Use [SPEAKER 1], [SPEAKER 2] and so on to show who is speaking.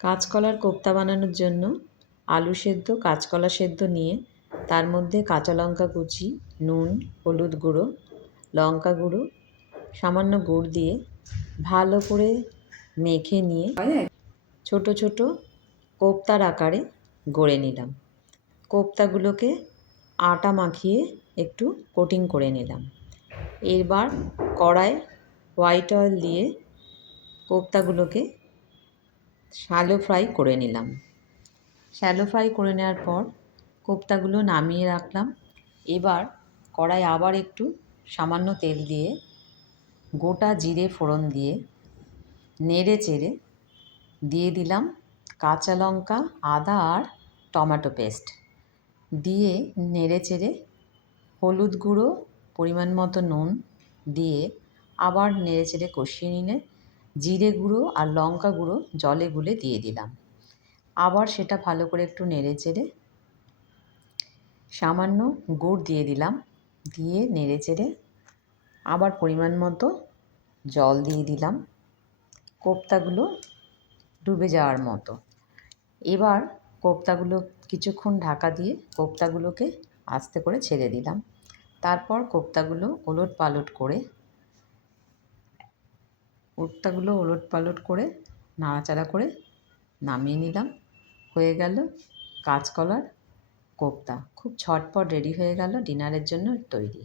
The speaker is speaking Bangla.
[SPEAKER 1] কাঁচকলার কোপ্তা বানানোর জন্য আলু সেদ্ধ, কাঁচকলা সেদ্ধ নিয়ে তার মধ্যে কাঁচা লঙ্কা কুচি, নুন, হলুদ গুঁড়ো, লঙ্কা গুঁড়ো, সামান্য গুড় দিয়ে ভালো করে মেখে নিয়ে ছোট ছোট কোপ্তার আকারে গড়ে নিলাম। কোপ্তাগুলোকে আটা মাখিয়ে একটু কোটিং করে নিলাম। এবার কড়ায় হোয়াইট অয়েল দিয়ে কোপ্তাগুলোকে শ্যালো ফ্রাই করে নিলাম। শ্যালো ফ্রাই করে নেওয়ার পর কোপ্তাগুলো নামিয়ে রাখলাম। এবার কড়াই আবার একটু সামান্য তেল দিয়ে গোটা জিরে ফোড়ন দিয়ে নেড়ে চেড়ে দিয়ে দিলাম কাঁচা লঙ্কা, আদা আর টমেটো পেস্ট। দিয়ে নেড়ে চেড়ে হলুদ গুঁড়ো, পরিমাণ মতো নুন দিয়ে আবার নেড়ে চেড়ে কষিয়ে নিলে জিরে গুঁড়ো আর লঙ্কা গুঁড়ো জলে গুলে দিয়ে দিলাম। আবার সেটা ভালো করে একটু নেড়ে চেড়ে সামান্য গুড় দিয়ে দিলাম। দিয়ে নেড়ে চেড়ে আবার পরিমাণ মতো জল দিয়ে দিলাম। কোপ্তাগুলো ডুবে যাওয়ার মতো। এবার কোপ্তাগুলো কিছুক্ষণ ঢাকা দিয়ে কোপ্তাগুলোকে আস্তে করে ছেড়ে দিলাম। তারপর কোপ্তাগুলো ওলট পালট করে কোপ্তাগুলো ওলট পালট করে, নাড়াচাড়া করে নামিয়ে নিলাম। হয়ে গেল কাঁচকলার কোপ্তা। খুব ছটপট রেডি হয়ে গেল ডিনারের জন্য তৈরি।